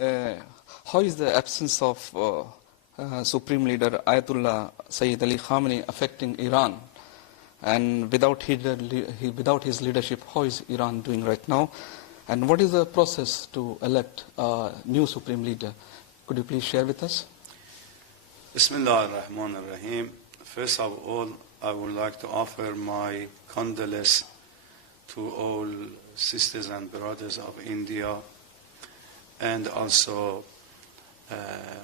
how is the absence of Supreme Leader Ayatollah Sayyid Ali Khamenei affecting Iran? And without his leadership, how is Iran doing right now? And what is the process to elect a new Supreme Leader? Could you please share with us? Bismillah ar-Rahman ar-Rahim. First of all, I would like to offer my condolences to all sisters and brothers of India. And also,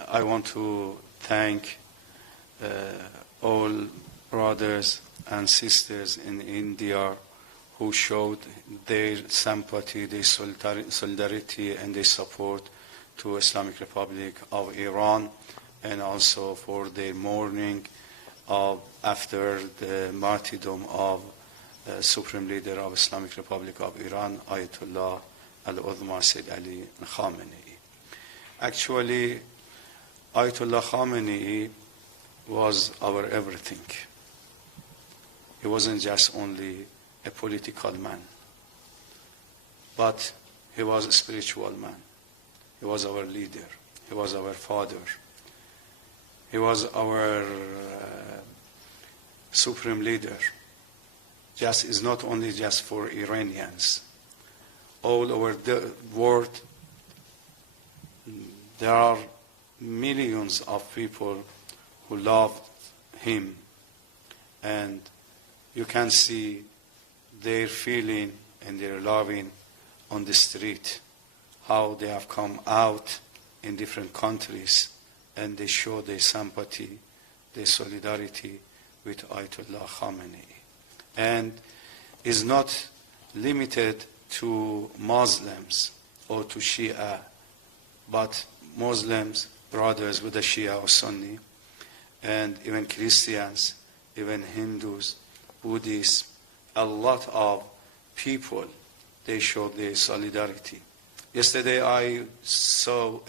I want to thank all brothers and sisters in India who showed their sympathy, their solidarity, and their support to Islamic Republic of Iran, and also for their mourning after the martyrdom of Supreme Leader of Islamic Republic of Iran, Ayatollah Sayyid Ali Khamenei. Actually, Ayatollah Khamenei was our everything. He wasn't just only a political man, but he was a spiritual man. He was our leader. He was our father. He was our supreme leader. Is not only just for Iranians. All over the world, there are millions of people who loved him, and you can see their feeling and their loving on the street, how they have come out in different countries and they show their sympathy, their solidarity with Ayatollah Khamenei. And is not limited to Muslims or to Shia, but Muslims, brothers with the Shia or Sunni, and even Christians, even Hindus, Buddhists, a lot of people, they showed their solidarity. Yesterday I saw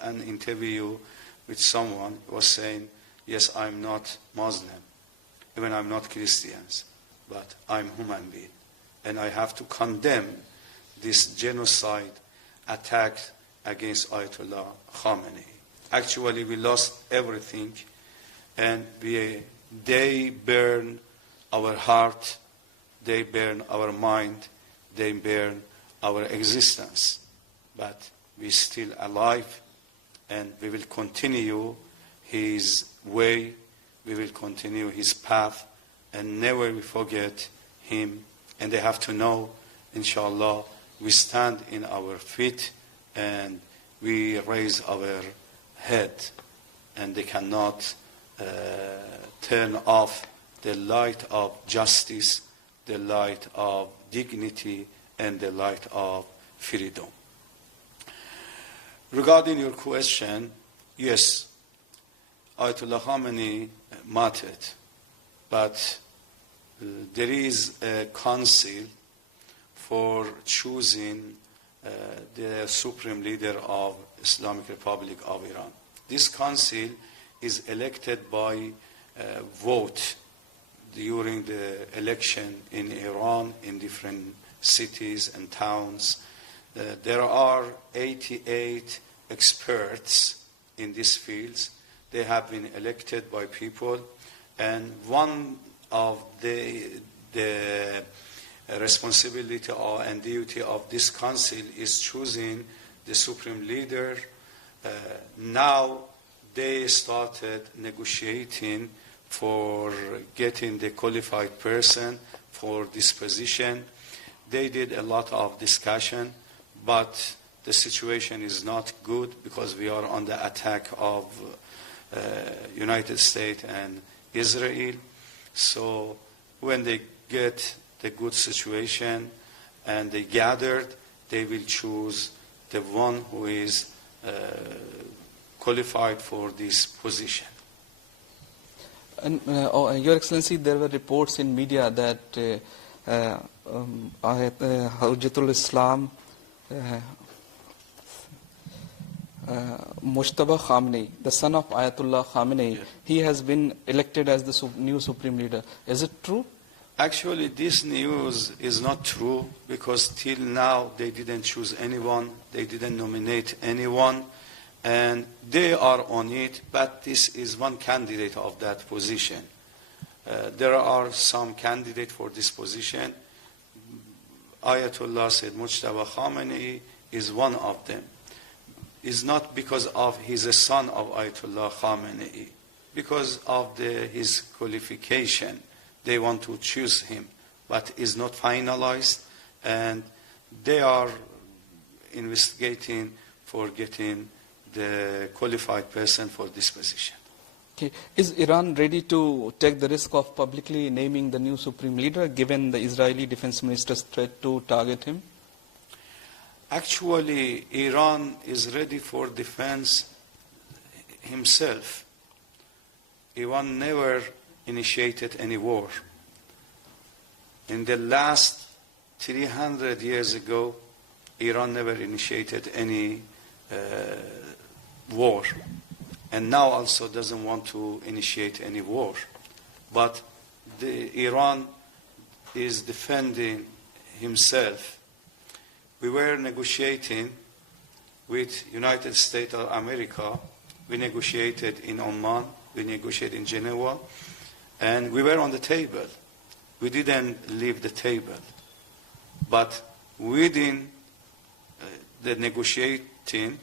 an interview with someone who was saying, yes, I'm not Muslim, even I'm not Christians, but I'm human being. And I have to condemn this genocide attack against Ayatollah Khamenei. Actually, we lost everything, and they burn our heart, they burn our mind, they burn our existence. But we're still alive, and we will continue his way, we will continue his path, and never we forget him. And they have to know, inshallah, we stand in our feet and we raise our head, and they cannot turn off the light of justice, the light of dignity, and the light of freedom. Regarding your question, yes, Ayatollah Khamenei martyred, but there is a council for choosing the supreme leader of Islamic Republic of Iran. This council is elected by vote during the election in Iran, in different cities and towns. There are 88 experts in these fields. They have been elected by people, and one of the responsibility and duty of this council is choosing the supreme leader. Now they started negotiating for getting the qualified person for this position. They did a lot of discussion, but the situation is not good because we are under attack of United States and Israel. So when they get the good situation and they gathered, they will choose the one who is qualified for this position. And Your Excellency, there were reports in media that Hujjatul Islam Mojtaba Khamenei, the son of Ayatollah Khamenei, he has been elected as the new supreme leader. Is it true? Actually, this news is not true because till now they didn't choose anyone, they didn't nominate anyone, and they are on it, but this is one candidate of that position. There are some candidates for this position. Ayatollah said Mojtaba Khamenei is one of them. It's not because of he's a son of Ayatollah Khamenei, because of his qualification. They want to choose him, but is not finalized, and they are investigating for getting the qualified person for this position. Okay. Is Iran ready to take the risk of publicly naming the new supreme leader, given the Israeli defense minister's threat to target him? Actually, Iran is ready for defense himself. Iran never initiated any war. In the last 300 years ago, Iran never initiated any war. And now also doesn't want to initiate any war. But Iran is defending himself. We were negotiating with United States of America. We negotiated in Oman. We negotiated in Geneva. And we were on the table. We didn't leave the table. But within the negotiating,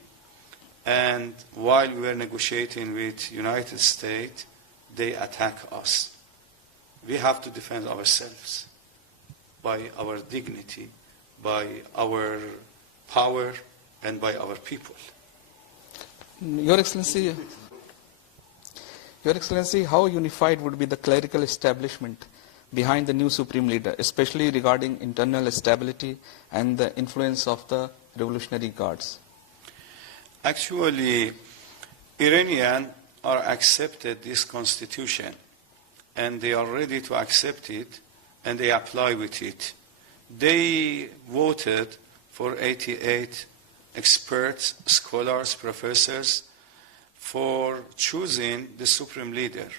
and while we were negotiating with United States, they attack us. We have to defend ourselves by our dignity, by our power, and by our people. Your Excellency, how unified would be the clerical establishment behind the new supreme leader, especially regarding internal stability and the influence of the Revolutionary Guards? Actually, Iranians are accepted this constitution, and they are ready to accept it, and they apply with it. They voted for 88 experts, scholars, professors, for choosing the supreme leader.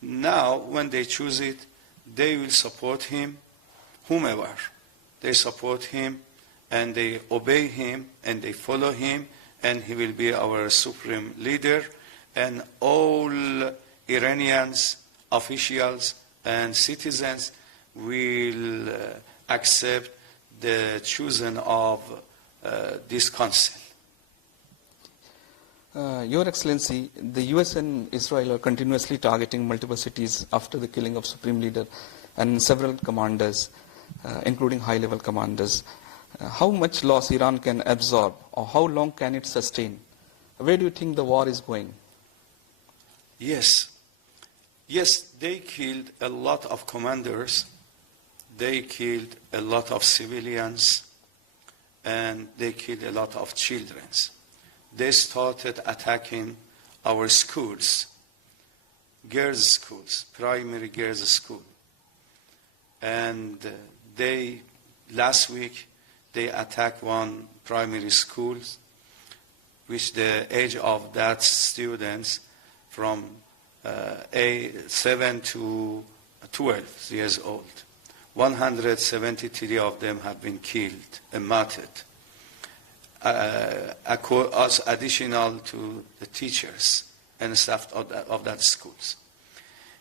Now, when they choose it, they will support him, whomever. They support him, and they obey him, and they follow him, and he will be our supreme leader, and all Iranians, officials, and citizens will accept the choosing of this council. Your Excellency, the US and Israel are continuously targeting multiple cities after the killing of supreme leader and several commanders, including high-level commanders. How much loss Iran can absorb, or how long can it sustain? Where do you think the war is going? Yes, they killed a lot of commanders, they killed a lot of civilians, and they killed a lot of children. They started attacking our schools, girls' schools, primary girls' school. And last week, they attacked one primary school, which the age of that students from 7 to 12 years old. 173 of them have been killed and martyred, as additional to the teachers and staff of that schools.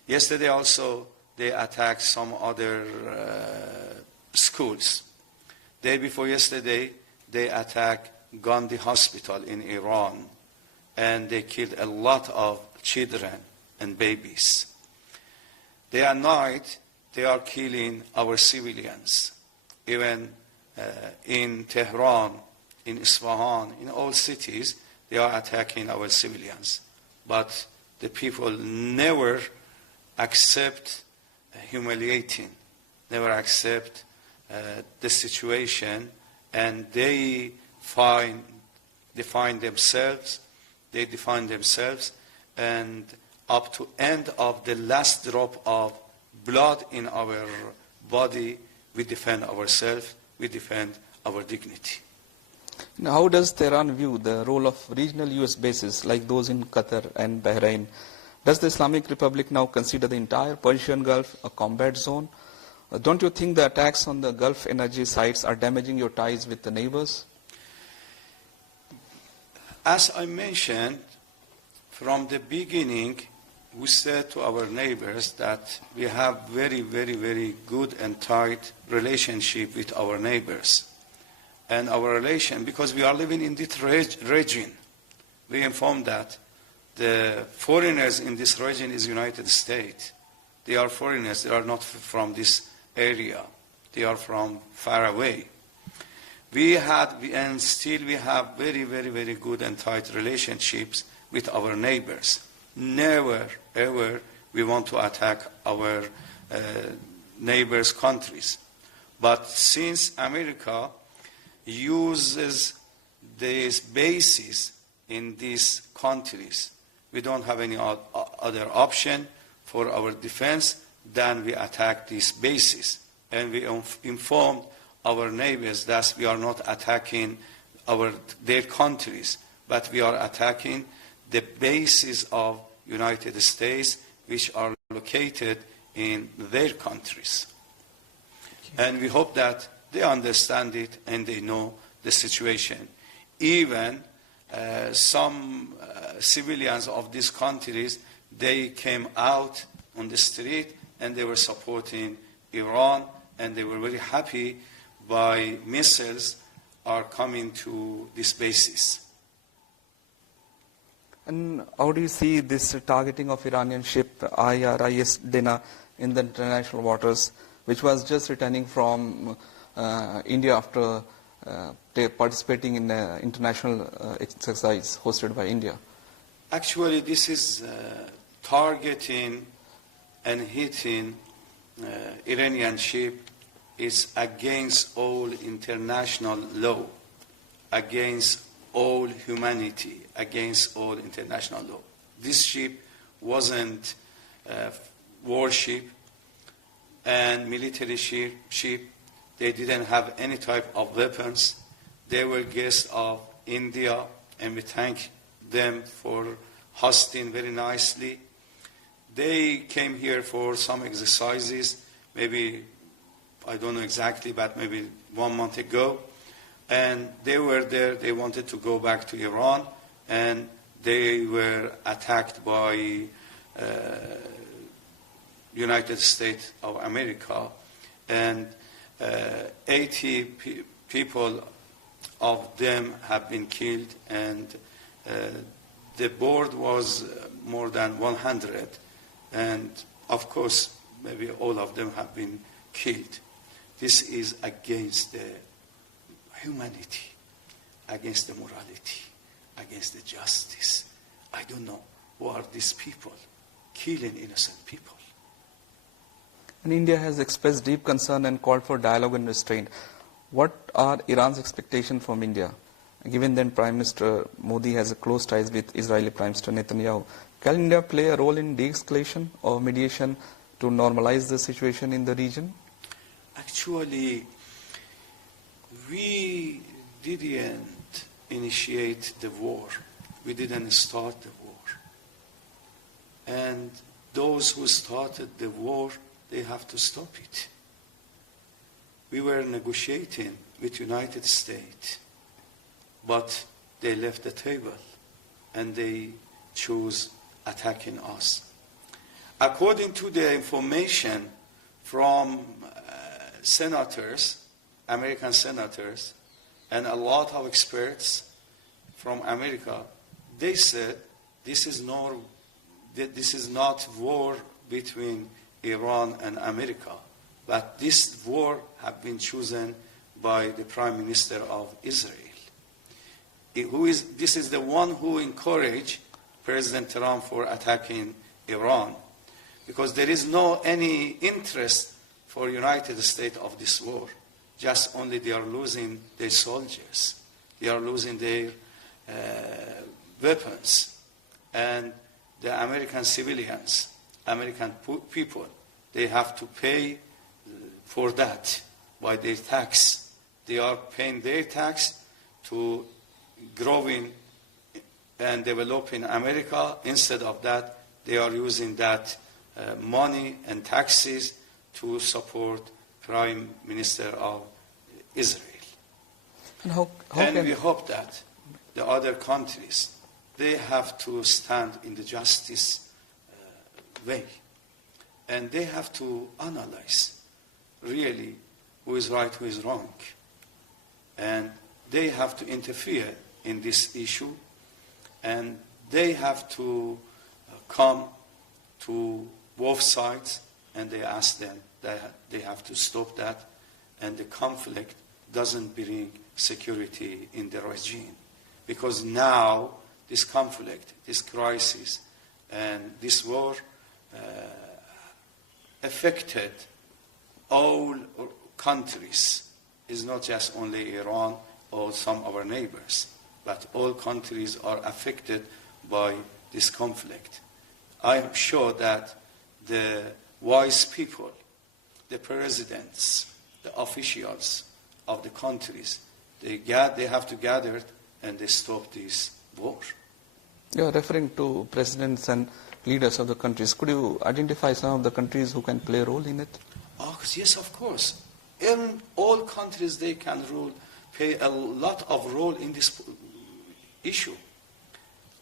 Yesterday also, they attacked some other schools. Day before yesterday, they attacked Gandhi Hospital in Iran, and they killed a lot of children and babies. Day and night, they are killing our civilians. Even in Tehran, in Isfahan, in all cities, they are attacking our civilians. But the people never accept humiliating, never accept the situation, and they define themselves, and up to end of the last drop of blood in our body, we defend ourselves, we defend our dignity. Now, how does Tehran view the role of regional US bases like those in Qatar and Bahrain? Does the Islamic Republic now consider the entire Persian Gulf a combat zone, Don't you think the attacks on the Gulf energy sites are damaging your ties with the neighbors? As I mentioned, from the beginning, we said to our neighbors that we have very, very, very good and tight relationship with our neighbors. And our relation, because we are living in this region, we informed that the foreigners in this region is United States. They are foreigners, they are not from this area. They are from far away. We had, and still we have very, very, very good and tight relationships with our neighbors. Never, ever we want to attack our neighbors' countries. But since America uses these bases in these countries, we don't have any other option for our defense than we attack these bases. And we informed our neighbors that we are not attacking their countries, but we are attacking the bases of United States, which are located in their countries. And we hope that they understand it and they know the situation. Even some civilians of these countries, they came out on the street and they were supporting Iran, and they were very happy by missiles are coming to this basis. And how do you see this targeting of Iranian ship IRIS Dena in the international waters, which was just returning from India after participating in an international exercise hosted by India? Actually, this is targeting and hitting Iranian ship is against all international law, against all humanity, against all international law. This ship wasn't warship and military ship. They didn't have any type of weapons. They were guests of India, and we thank them for hosting very nicely. They came here for some exercises, maybe, I don't know exactly, but maybe 1 month ago. And they were there, they wanted to go back to Iran, and they were attacked by United States of America. And 80 people of them have been killed, and the board was more than 100. And of course, maybe all of them have been killed. This is against the humanity, against the morality, against the justice. I don't know who are these people killing innocent people. And India has expressed deep concern and called for dialogue and restraint. What are Iran's expectations from India? Given that Prime Minister Modi has close ties with Israeli Prime Minister Netanyahu, can India play a role in de-escalation or mediation to normalize the situation in the region? Actually, we didn't initiate the war. We didn't start the war. And those who started the war, they have to stop it. We were negotiating with United States, but they left the table and they chose attacking us. According to the information from senators, American senators, and a lot of experts from America, they said this is not war between Iran and America, but this war has been chosen by the Prime Minister of Israel. This is the one who encouraged President Trump for attacking Iran, because there is no any interest for United States of this war. Just only they are losing their soldiers. They are losing their weapons. And the American civilians, American people, they have to pay for that by their tax. They are paying their tax to growing and developing America. Instead of that, they are using that money and taxes to support Prime Minister of Israel. And We hope that the other countries, they have to stand in the justice way. And they have to analyze really who is right, who is wrong. And they have to interfere in this issue. And they have to come to both sides and they ask them that they have to stop that. And the conflict doesn't bring security in the regime. Because now this conflict, this crisis, and this war affected all countries. It's not just only Iran or some of our neighbors, but all countries are affected by this conflict. I am sure that the wise people, the presidents, the officials of the countries, they have to gather and they stop this war. You are referring to presidents and leaders of the countries. Could you identify some of the countries who can play a role in it? Oh, yes, of course. In all countries, they can play a lot of role in this issue.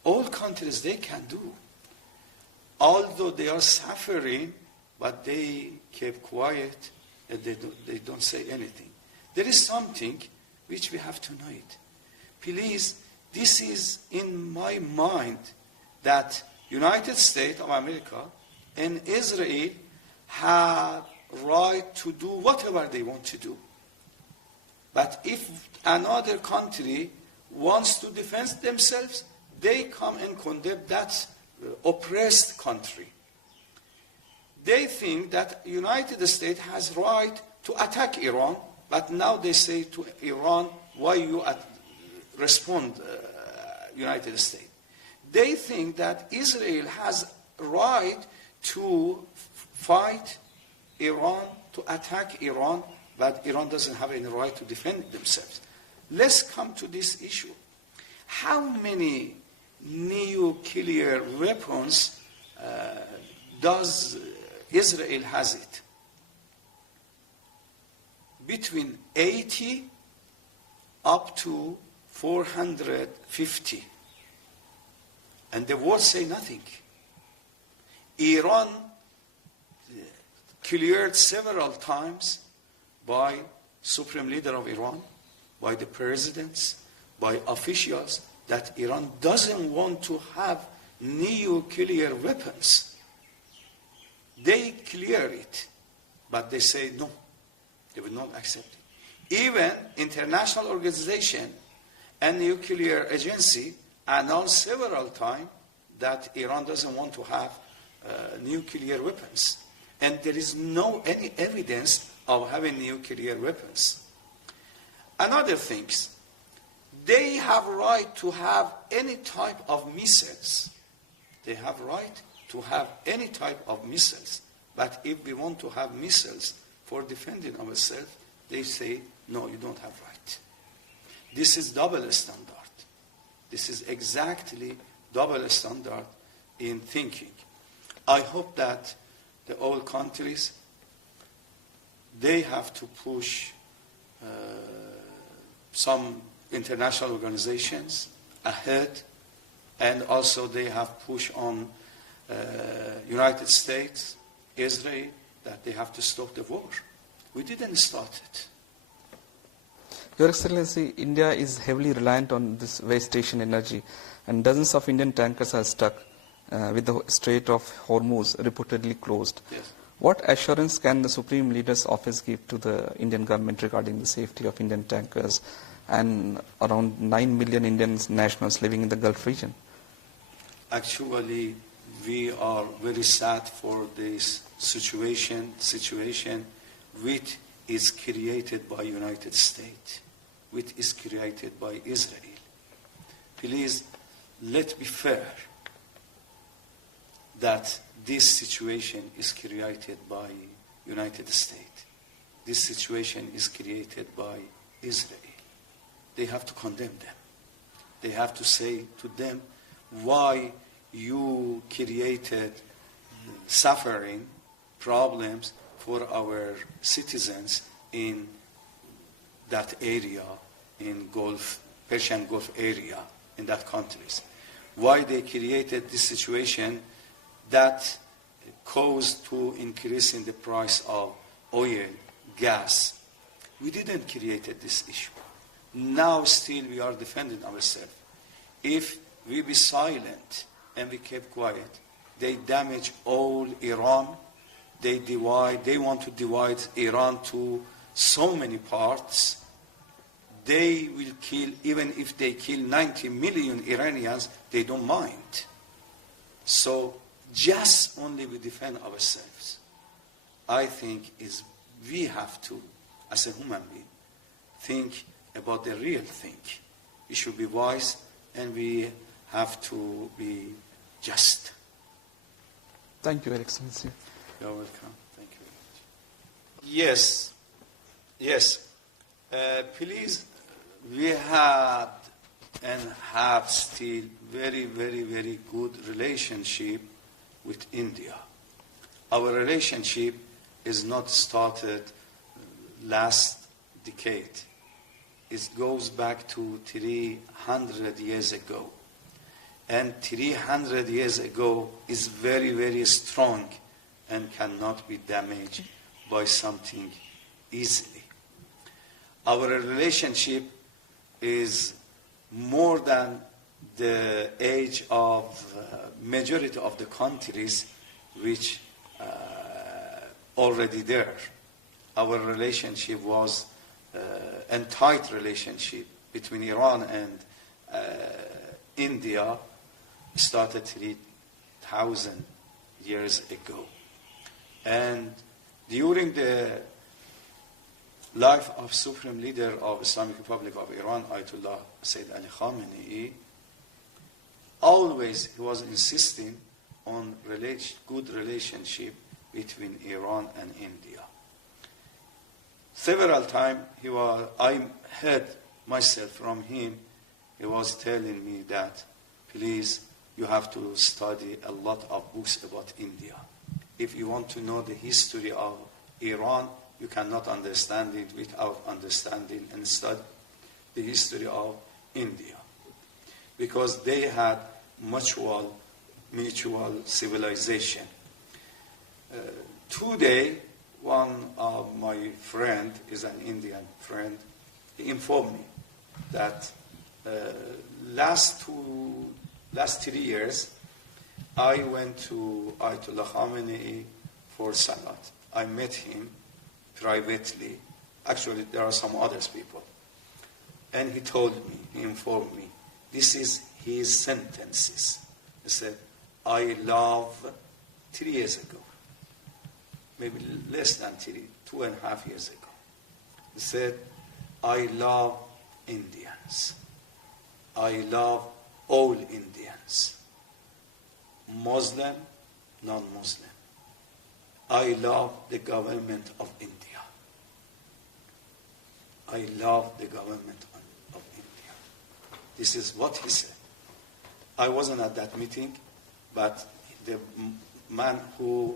All countries, they can do. Although they are suffering, but they keep quiet and they don't say anything. There is something which we have to know it. Please, this is in my mind that United States of America and Israel have right to do whatever they want to do. But if another country wants to defend themselves, they come and condemn that oppressed country. They think that United States has right to attack Iran, but now they say to Iran, why you respond, United States? They think that Israel has right to fight Iran, to attack Iran, but Iran doesn't have any right to defend themselves. Let's come to this issue. How many nuclear weapons does Israel has it? Between 80 up to 450. And the words say nothing. Iran cleared several times by Supreme Leader of Iran, by the presidents, by officials, that Iran doesn't want to have nuclear weapons. They clear it, but they say no, they will not accept it. Even international organization and nuclear agency announced several times that Iran doesn't want to have nuclear weapons. And there is no any evidence of having nuclear weapons. Another thing, they have right to have any type of missiles. They have right to have any type of missiles. But if we want to have missiles for defending ourselves, they say, no, you don't have right. This is double standard. This is exactly double standard in thinking. I hope that the oil countries, they have to push some international organizations ahead, and also they have pushed on United States, Israel, that they have to stop the war. We didn't start it. Your Excellency, India is heavily reliant on this waste station energy, and dozens of Indian tankers are stuck with the Strait of Hormuz reportedly closed. Yes. What assurance can the Supreme Leader's office give to the Indian government regarding the safety of Indian tankers and around 9 million Indian nationals living in the Gulf region? Actually, we are very sad for this situation which is created by United States, which is created by Israel. Please, let's be fair that this situation is created by United States. This situation is created by Israel. They have to condemn them. They have to say to them, why you created suffering, problems for our citizens in that area, in Persian Gulf area, in that countries. Why they created this situation that caused to increase in the price of oil, gas. We didn't create this issue. Now still we are defending ourselves. If we be silent and we keep quiet, they damage all Iran. They want to divide Iran to so many parts. They will kill, even if they kill 90 million Iranians, they don't mind. So just only we defend ourselves. I think we have to, as a human being, think about the real thing. We should be wise and we have to be just. Thank you, Your Excellency. You're welcome. Thank you very much. Yes. Please, we had and have still very, very, very good relationship with India. Our relationship is not started last decade. It goes back to 300 years ago. And 300 years ago is very, very strong and cannot be damaged by something easily. Our relationship is more than the age of majority of the countries which already there. Our relationship was a tight relationship between Iran and India started 3,000 years ago. And during the life of Supreme Leader of Islamic Republic of Iran, Ayatollah Sayyid Ali Khamenei, always he was insisting on good relationship between Iran and India. Several times I heard myself from him, he was telling me that, please, you have to study a lot of books about India. If you want to know the history of Iran, you cannot understand it without understanding and study the history of India. Because they had mutual civilization. Today, one of my friend is an Indian friend. He informed me that last 3 years, I went to Ayatollah Khamenei for Salat. I met him privately. Actually, there are some other people. And he told me, he informed me, this is his sentences. He said, I love 3 years ago, maybe less than 2.5 years ago. He said, I love Indians. I love all Indians, Muslim, non-Muslim. I love the government of India. I love the government of India. This is what he said. I wasn't at that meeting, but the man who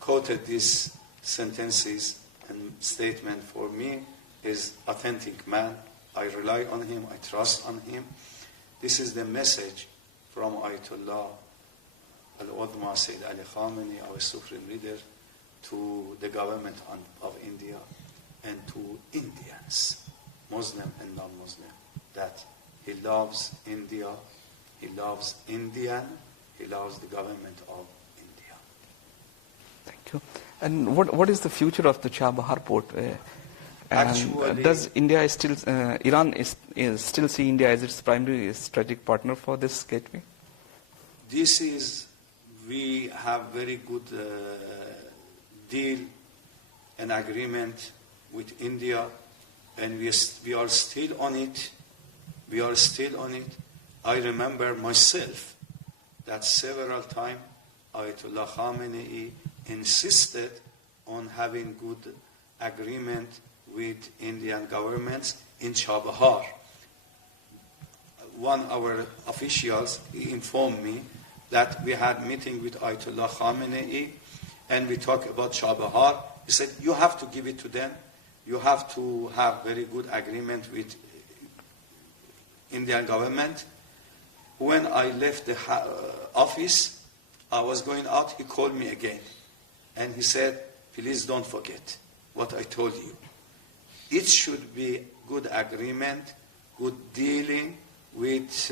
quoted these sentences and statement for me is authentic man. I rely on him, I trust on him. This is the message from Ayatollah Al-Udma Sayyid Ali Khamenei, our Supreme Leader, to the government of India and to Indians, Muslim and non-Muslim, that he loves India, he loves Indian, he loves the government of India. Thank you. And what is the future of the Chabahar Port? Actually, does India still, Iran is still see India as its primary strategic partner for this gateway? We have very good deal and agreement with India, and we are still on it. We are still on it. I remember myself that several times Ayatollah Khamenei insisted on having good agreement with Indian governments in Chabahar. One of our officials informed me that we had meeting with Ayatollah Khamenei and we talk about Chabahar. He said, you have to give it to them. You have to have very good agreement with Indian government. When I left the office, I was going out, he called me again. And he said, please don't forget what I told you. It should be good agreement, good dealing with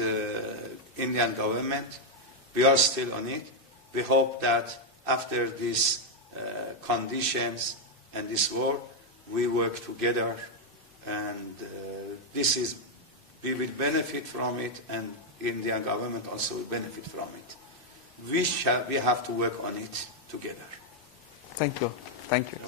Indian government. We are still on it. We hope that after these conditions and this war, we work together, and we will benefit from it, and Indian government also will benefit from it. We have to work on it together. Thank you. Thank you.